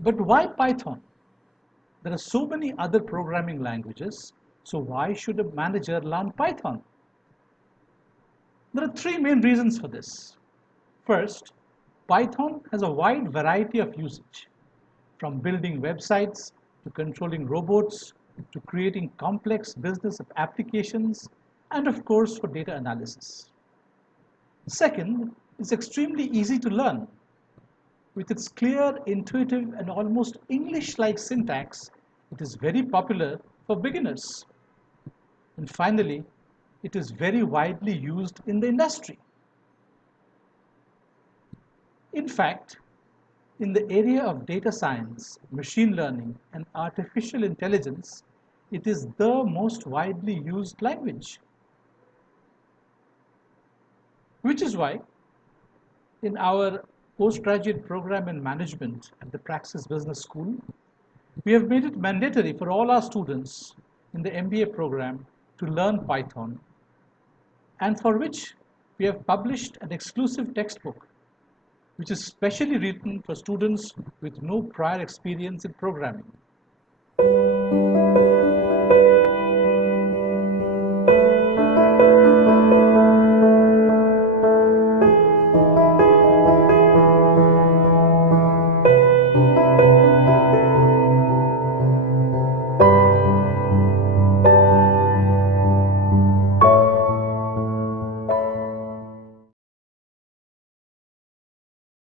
But why Python? There are so many other programming languages, so why should a manager learn Python? There are three main reasons for this. First, Python has a wide variety of usage, from building websites to controlling robots to creating complex business applications and of course for data analysis. Second, it's extremely easy to learn. With its clear, intuitive and almost English-like syntax, it is very popular for beginners. And finally, it is very widely used in the industry. In fact, in the area of data science, machine learning, and artificial intelligence, it is the most widely used language. Which is why, in our postgraduate program in management at the Praxis Business School, we have made it mandatory for all our students in the MBA program to learn Python, and for which we have published an exclusive textbook which is specially written for students with no prior experience in programming.